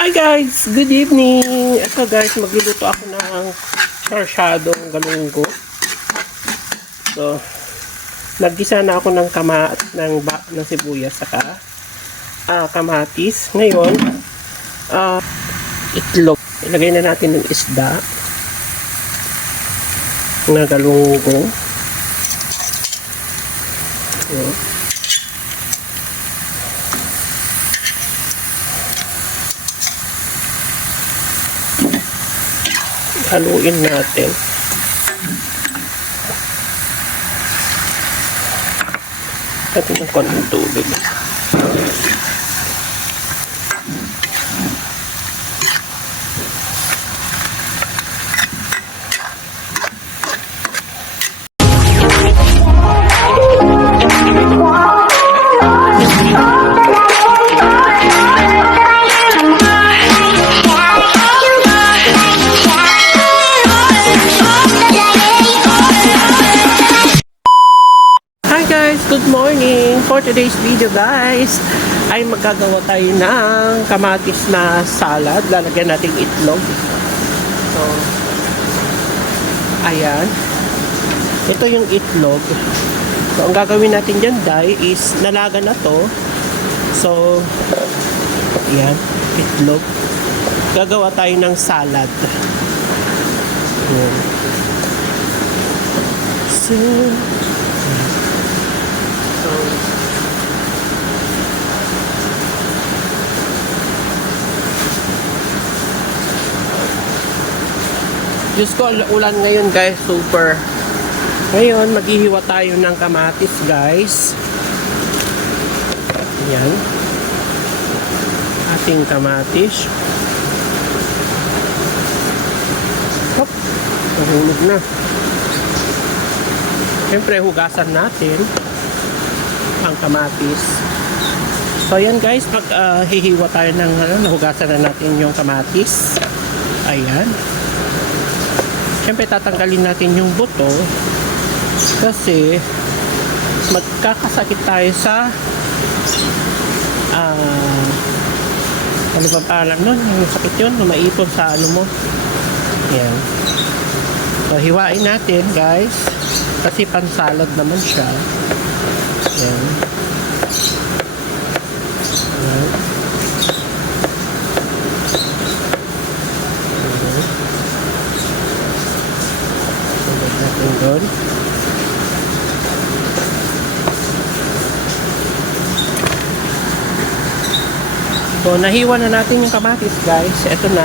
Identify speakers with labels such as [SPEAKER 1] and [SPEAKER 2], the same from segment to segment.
[SPEAKER 1] Hi guys! Good evening! Ito guys, magluluto ako ng sarsyadong galunggo. So, naggisa na ako ng kama ng, ba, ng sibuyas saka ah, kamatis. Ngayon, ah, itlog. Ilagay na natin ng isda na galunggo. Ayan. Haluin natin. Natin ng konting tubig. Today's video guys, ay magkagawa tayo ng kamatis na salad. Lalagyan natin itlog. So, ayan. Ito yung itlog. So, ang gagawin natin dyan, Day, is nalaga na to. So, ayan, itlog. Gagawa tayo ng salad. Ayan. So, Diyos ko, ulan ngayon guys, super. Ngayon, maghihiwa tayo ng kamatis guys. Yan. Ating kamatis. Hop, nahulog na. Siyempre, hugasan natin ang kamatis. So ayan guys, pag ah, hihiwa tayo ng ano, nahugasan na natin yung kamatis. Ayan. Siyempre tatanggalin natin yung buto kasi magkakasakit tayo sa ah ano ba pangalan nun? Yung sakit yun, maipon sa ano mo. Ayan. So hiwain natin guys kasi pansalad naman siya. Ayan. Ayan. Ayan. Sunod natin doon. So, nahiwa na natin yung kamatis, guys. Ito na,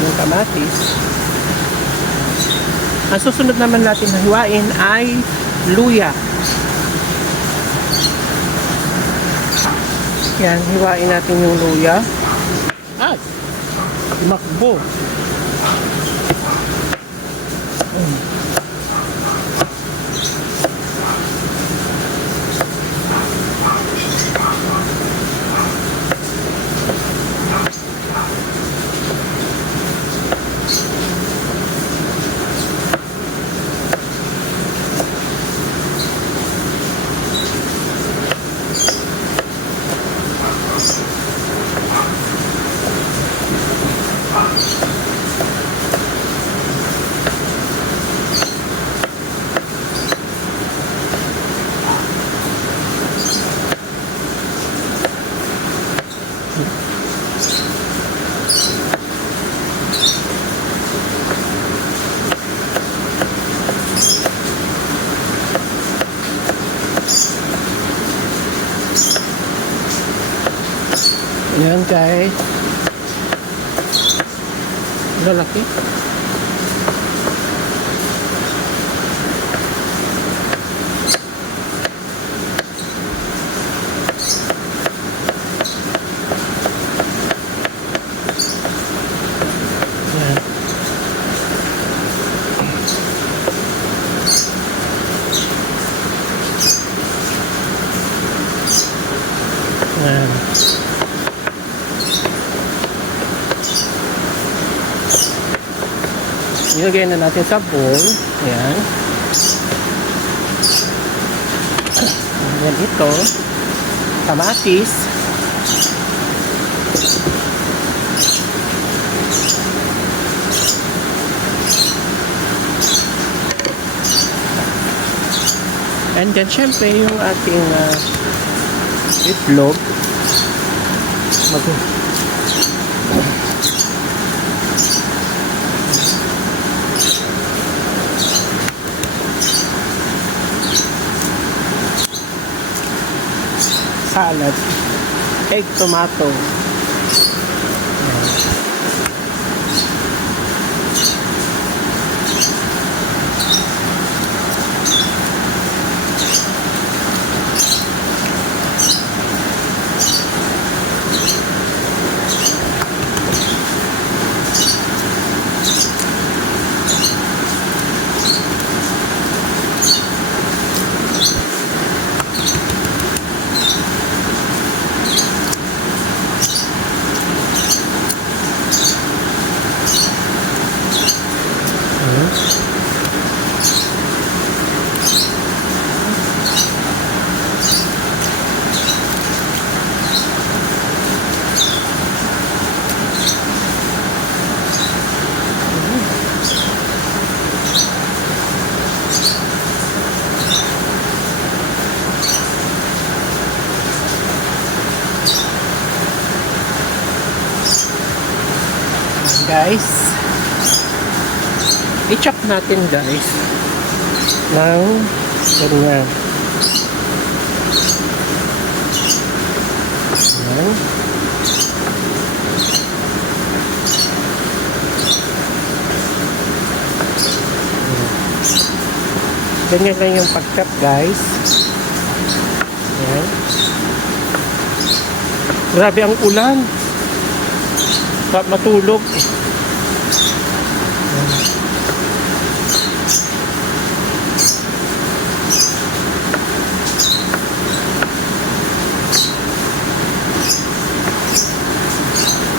[SPEAKER 1] yung kamatis. Ang susunod naman natin na hiwain ay luya. Yan, hiwain natin yung luya. Ay! Makbo. Mm. Yan guys. Lalaki. Yan. ilagay na natin sa bowl. Ayan. Ayan ito. Kamatis. And then, syempre, yung ating uh, itlog. Mag- salad, egg tomato. Ayan, guys. I-chop natin guys ng ganyan. Ayan. Ganyan lang yung pag-chop guys. Ayan. Grabe ang ulan. Matulog.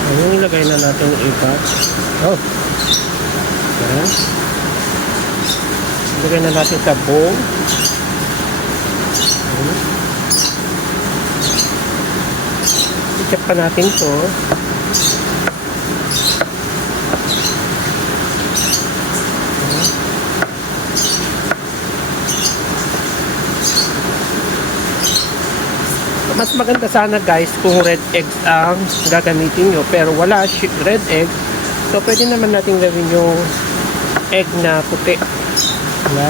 [SPEAKER 1] Ayun, ilagay na natin yung iba. Oh. Ayan. Ilagay na natin sa bowl. Ayan. I-check pa natin to. Maganda sana guys kung red eggs ang gagamitin nyo. Pero wala red egg. So pwede naman natin gawin yung egg na puti. Diba?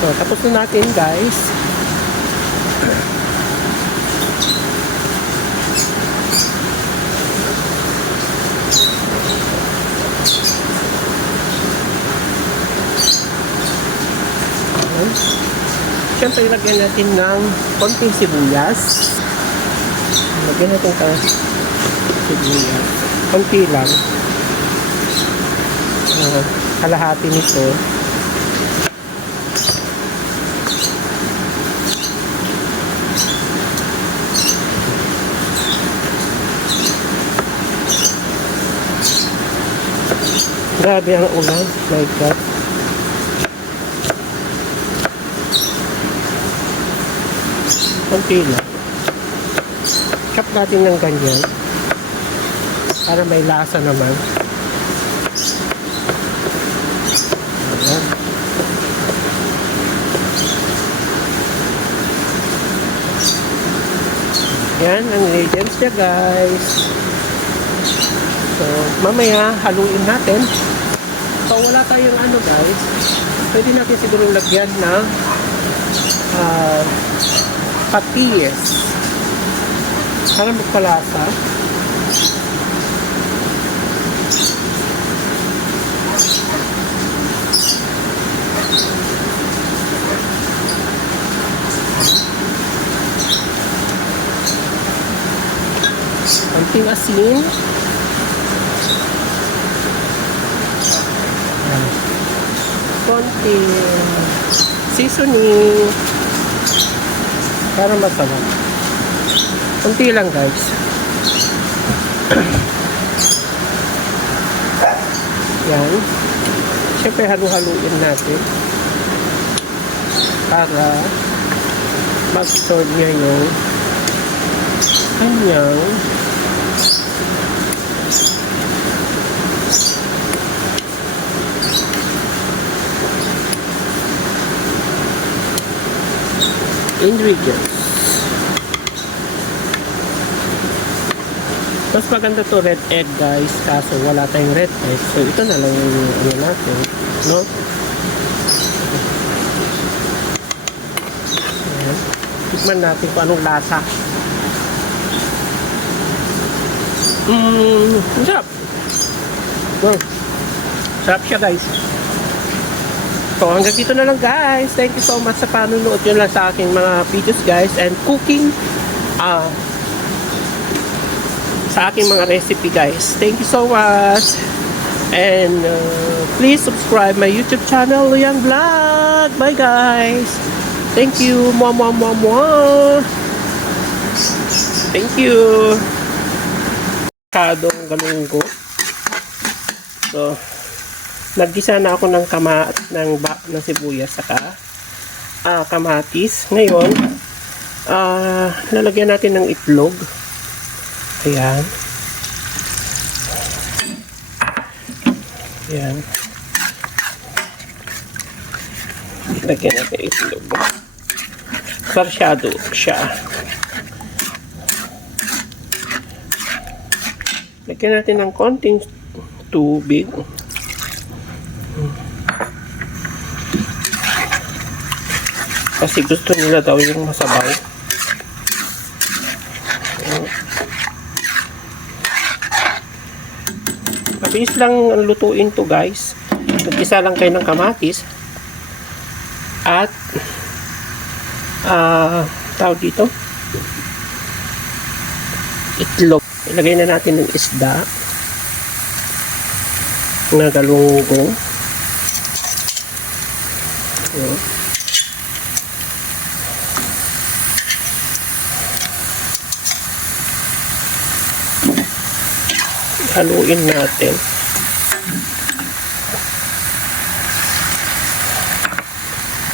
[SPEAKER 1] So tapos na natin guys Ayan. Siyempre, lagyan natin ng konting sibuyas. Lagyan natin ng sibuyas. Konti lang. Uh, kalahati nito. Grabe ang ulan. My God. Konti lang. Chop natin ng ganyan. Para may lasa naman. Ayan. Yan ang ingredients niya guys. So, mamaya haluin natin. So, wala tayong ano guys. Pwede natin siguro lagyan ng ah patis. Para magpalasa. Konting asin. Konting seasoning para masarap. Kunti lang guys. Yan. Siyempre halu-haluin natin para mag-absorb niya yung kanyang ingredients. Mas maganda to red egg guys kaso wala tayong red egg so ito na lang yung ano natin no Ayan. tikman natin kung anong lasa Mmm, sarap. Wow. Sarap siya guys. So hanggang dito na lang guys. Thank you so much sa panunood yun lang sa aking mga videos guys and cooking ah sa aking mga recipe guys. Thank you so much. And uh, please subscribe my YouTube channel, Luyang Vlog. Bye guys. Thank you. Mwah, mwah, mwah, mwah. Thank you. Kadong galunggo. So, naggisa na ako ng kama ng ba ng sibuyas saka ah, kamatis. Ngayon, ah, lalagyan natin ng itlog. Ayan. Ayan. Lagyan natin itlog. Sarsyado siya. Lagyan natin ng konting tubig. Kasi gusto nila daw yung masabaw. Mabilis lang ang lutuin to guys. Nag-isa lang kayo ng kamatis. At ah tawag dito itlog. Ilagay na natin ng isda na galunggong. Ayan. Haluin natin.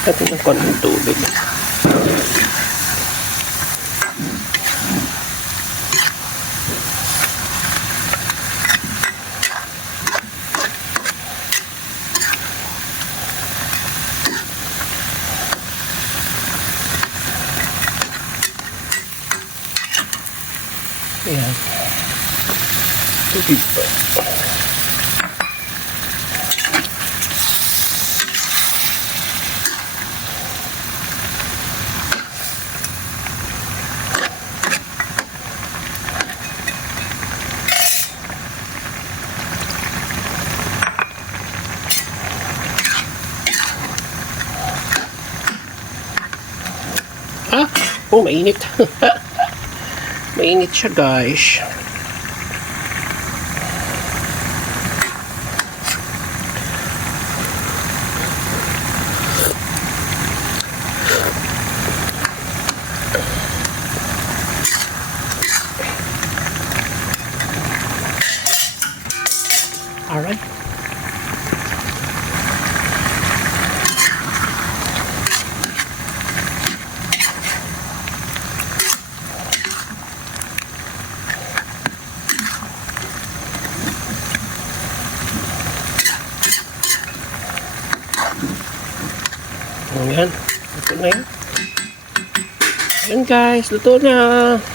[SPEAKER 1] Natin ng konting tubig. Ayan. Tubig pa. Ah, oh, mainit. mainit siya, guys. Alright. Ayan. Yan. Ayan guys, luto na.
[SPEAKER 2] Ngayon